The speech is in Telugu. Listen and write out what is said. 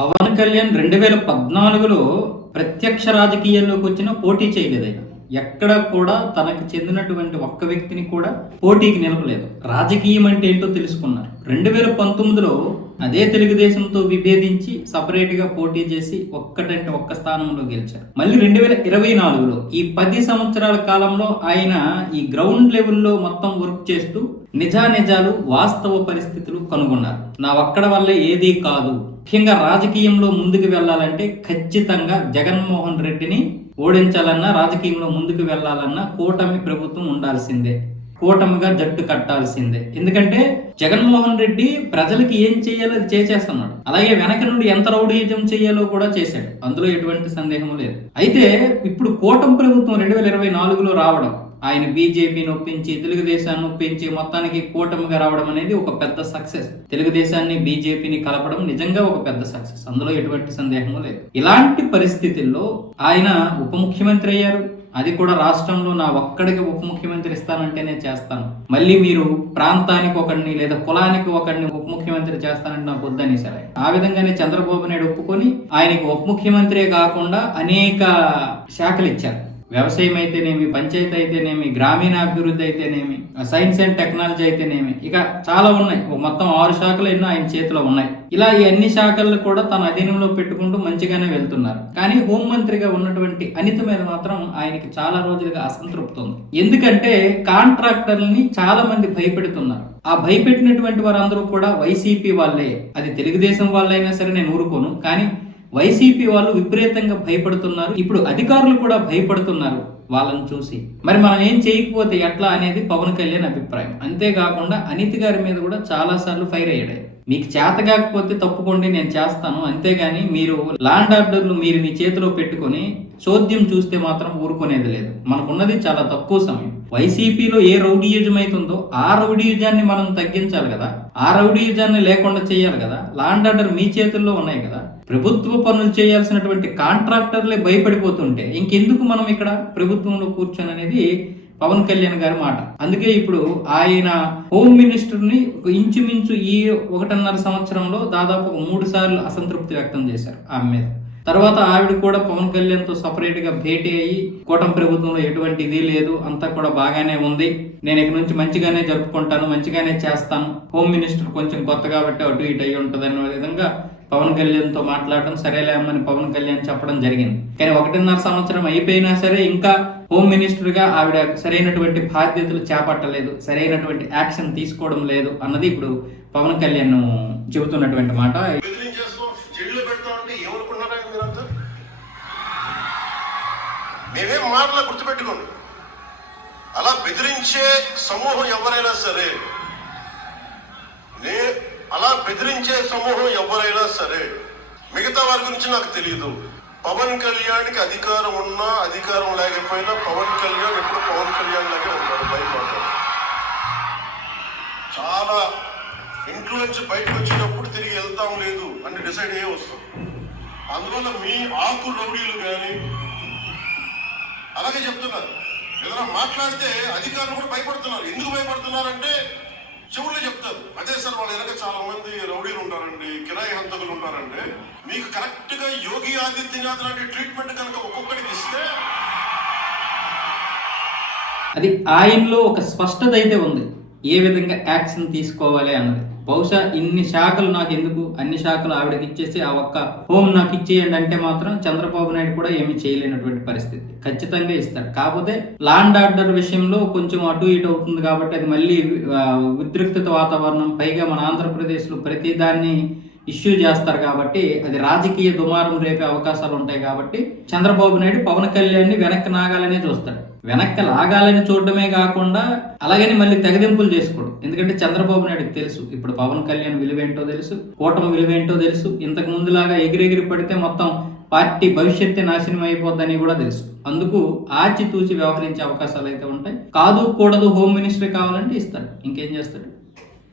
పవన్ కళ్యాణ్ 2014లో ప్రత్యక్ష రాజకీయాల్లోకి వచ్చిన పోటీ చేయలేదు ఆయన. ఎక్కడ కూడా తనకు చెందినటువంటి ఒక్క వ్యక్తిని కూడా పోటీకి నిలపలేదు. రాజకీయం అంటే ఏంటో తెలుసుకున్నారు. 2019లో అదే తెలుగుదేశంతో విభేదించి సపరేట్ గా పోటీ చేసి ఒక్కటంటే ఒక్క స్థానంలో గెలిచారు. మళ్ళీ 2024లో ఈ 10 సంవత్సరాల కాలంలో ఆయన ఈ గ్రౌండ్ లెవెల్లో మొత్తం వర్క్ చేస్తూ నిజానిజాలు వాస్తవ పరిస్థితులు కనుగొన్నారు. నా ఒక్కడ వల్ల ఏదీ కాదు, ముఖ్యంగా రాజకీయంలో ముందుకు వెళ్ళాలంటే ఖచ్చితంగా జగన్మోహన్ రెడ్డిని ఓడించాలన్నా, రాజకీయంలో ముందుకు వెళ్ళాలన్నా కూటమి ప్రభుత్వం ఉండాల్సిందే, కూటమిగా జట్టు కట్టాల్సిందే. ఎందుకంటే జగన్మోహన్ రెడ్డి ప్రజలకి ఏం చేయాలో అది చేసేస్తున్నాడు. అలాగే వెనక నుండి ఎంత రౌడీజం చేయాలో కూడా చేశాడు, అందులో ఎటువంటి సందేహం లేదు. అయితే ఇప్పుడు కూటమి ప్రభుత్వం 2024లో రావడం, ఆయన బీజేపీని ఒప్పించి తెలుగుదేశాన్ని ఒప్పించి మొత్తానికి కూటమిగా రావడం అనేది ఒక పెద్ద సక్సెస్. తెలుగుదేశాన్ని బీజేపీని కలపడం నిజంగా ఒక పెద్ద సక్సెస్, అందులో ఎటువంటి సందేహము లేదు. ఇలాంటి పరిస్థితుల్లో ఆయన ఉప ముఖ్యమంత్రి అయ్యారు. అది కూడా రాష్ట్రంలో నా ఒక్కడికి ఉప ముఖ్యమంత్రి ఇస్తానంటేనే చేస్తాను, మళ్ళీ మీరు ప్రాంతానికి ఒకరిని లేదా కులానికి ఒకరిని ఉప ముఖ్యమంత్రి చేస్తానంటే నాకు వద్దనేసారు. ఆ విధంగానే చంద్రబాబు నాయుడు ఒప్పుకొని ఆయనకి ఉప ముఖ్యమంత్రే కాకుండా అనేక శాఖలు ఇచ్చారు. వ్యవసాయం అయితేనేమి, పంచాయతీ అయితేనేమి, గ్రామీణాభివృద్ధి అయితేనేమి, సైన్స్ అండ్ టెక్నాలజీ అయితేనేమి, ఇక చాలా ఉన్నాయి. మొత్తం 6 శాఖలు ఎన్నో ఆయన చేతిలో ఉన్నాయి. ఇలా ఈ అన్ని శాఖలను కూడా తన అధీనంలో పెట్టుకుంటూ మంచిగానే వెళ్తున్నారు. కానీ హోంమంత్రిగా ఉన్నటువంటి అనిత మీద మాత్రం ఆయనకి చాలా రోజులుగా అసంతృప్తి ఉంది. ఎందుకంటే కాంట్రాక్టర్లని చాలా మంది భయపెడుతున్నారు. ఆ భయపెట్టినటువంటి వారందరూ కూడా వైసీపీ వాళ్ళే. అది తెలుగుదేశం వాళ్ళైనా సరే నేను ఊరుకోను, కానీ వైసీపీ వాళ్ళు విపరీతంగా భయపడుతున్నారు. ఇప్పుడు అధికారులు కూడా భయపడుతున్నారు వాళ్ళని చూసి. మరి మనం ఏం చేయకపోతే ఎట్లా అనేది పవన్ కళ్యాణ్ అభిప్రాయం. అంతేకాకుండా అనిత్ గారి మీద కూడా చాలా సార్లు ఫైర్ అయ్యాడు. మీకు చేత కాకపోతే తప్పుకోండి, నేను చేస్తాను, అంతేగాని మీరు ల్యాండ్ ఆర్డర్లు మీరు మీ చేతిలో పెట్టుకొని చోద్యం చూస్తే మాత్రం ఊరుకునేది లేదు. మనకున్నది చాలా తక్కువ సమయం. వైసీపీలో ఏ రౌడీయుజం అవుతుందో ఆ రౌడీయుజాన్ని మనం తగ్గించాలి కదా, ఆ రౌడీయుజాన్ని లేకుండా చేయాలి కదా. ల్యాండ్ ఆర్డర్ మీ చేతుల్లో ఉన్నాయి కదా. ప్రభుత్వ పనులు చేయాల్సినటువంటి కాంట్రాక్టర్లే భయపడిపోతుంటే ఇంకెందుకు మనం ఇక్కడ ప్రభుత్వంలో కూర్చొని అనేది పవన్ కళ్యాణ్ గారి మాట. అందుకే ఇప్పుడు ఆయన హోమ్ మినిస్టర్ని ఇంచుమించు ఈ 1.5 సంవత్సరంలో దాదాపు 3 సార్లు అసంతృప్తి వ్యక్తం చేశారు ఆమె మీద. తర్వాత ఆవిడ కూడా పవన్ కళ్యాణ్ తో సపరేట్ గా భేటీ అయ్యి కూటమి ప్రభుత్వంలో ఎటువంటి ఇది లేదు, అంతా కూడా బాగానే ఉంది, నేను ఇక నుంచి మంచిగానే జరుపుకుంటాను, మంచిగానే చేస్తాను, హోమ్ మినిస్టర్ కొంచెం కొత్త కాబట్టి అటు ఇటు అయ్యి ఉంటుంది అనే విధంగా పవన్ కళ్యాణ్ తో మాట్లాడటం సరేలే అమ్మని పవన్ కళ్యాణ్ చెప్పడం జరిగింది. కానీ 1.5 సంవత్సరం అయిపోయినా సరే ఇంకా హోమ్ మినిస్టర్ గా ఆవిడ సరైనటువంటి బాధ్యతలు చేపట్టలేదు, సరైనటువంటి యాక్షన్ తీసుకోవడం లేదు అన్నది ఇప్పుడు పవన్ కళ్యాణ్ చెబుతున్నటువంటి మాట. మేమేం మాటలా గుర్తుపెట్టుకోండి, అలా బెదిరించే సమూహం ఎవరైనా సరే, మిగతా వారి గురించి నాకు తెలియదు. పవన్ కళ్యాణ్కి అధికారం ఉన్నా అధికారం లేకపోయినా పవన్ కళ్యాణ్ ఎప్పుడు పవన్ కళ్యాణ్ లాగే ఉంటాడు. భయపడతాడు. చాలా ఇంట్లో నుంచి బయటకు వచ్చినప్పుడు తిరిగి వెళ్తాం లేదు అని డిసైడ్ అయ్యే వస్తాం. అందువల్ల మీ ఆకు రౌడీలు కానీ అలాగే చెప్తున్నారు. ఏదైనా మాట్లాడితే అధికారులు కూడా భయపడుతున్నారు. ఎందుకు భయపడుతున్నారంటే చెవుళ్ళు చెప్తారు, అదే సార్ వాళ్ళ వెనక చాలా మంది రౌడీలు ఉంటారండి, కిరాయి హంతకులు ఉంటారండి, మీకు కరెక్ట్ గా యోగి ఆదిత్యనాథ్ లాంటి ట్రీట్మెంట్ కనుక ఒక్కొక్కరికి ఇస్తే. అది ఆయనలో ఒక స్పష్టత అయితే ఉంది, ఏ విధంగా యాక్షన్ తీసుకోవాలి అన్నది. బహుశా ఇన్ని శాఖలు నాకు ఎందుకు, అన్ని శాఖలు ఆవిడకి ఇచ్చేసి ఆ ఒక్క హోమ్ నాకు ఇచ్చేయండి అంటే మాత్రం చంద్రబాబు నాయుడు కూడా ఏమీ చేయలేనటువంటి పరిస్థితి. ఖచ్చితంగా ఇస్తాడు. కాకపోతే ల్యాండ్ ఆర్డర్ విషయంలో కొంచెం అటు ఇటు అవుతుంది కాబట్టి అది మళ్ళీ ఉద్రిక్తత వాతావరణం, పైగా మన ఆంధ్రప్రదేశ్లో ప్రతి దాన్ని ఇష్యూ చేస్తారు కాబట్టి అది రాజకీయ దుమారం రేపే అవకాశాలు ఉంటాయి. కాబట్టి చంద్రబాబు నాయుడు పవన్ కళ్యాణ్ని వెనక్కి నాగాలనే చూస్తాడు. వెనక్కి లాగాలని చూడడమే కాకుండా అలాగని మళ్ళీ తెగదింపులు చేసుకోడు. ఎందుకంటే చంద్రబాబు నాయుడుకి తెలుసు ఇప్పుడు పవన్ కళ్యాణ్ విలువేంటో తెలుసు, కూటమి విలువేంటో తెలుసు. ఇంతకు ముందులాగా ఎగిరెగిరి పడితే మొత్తం పార్టీ భవిష్యత్తే నాశనం అయిపోద్దని కూడా తెలుసు. అందుకు ఆచితూచి వ్యవహరించే అవకాశాలు అయితే ఉంటాయి. కాదు కూడదు హోమ్ మినిస్టర్ కావాలంటే ఇస్తాడు, ఇంకేం చేస్తాడు.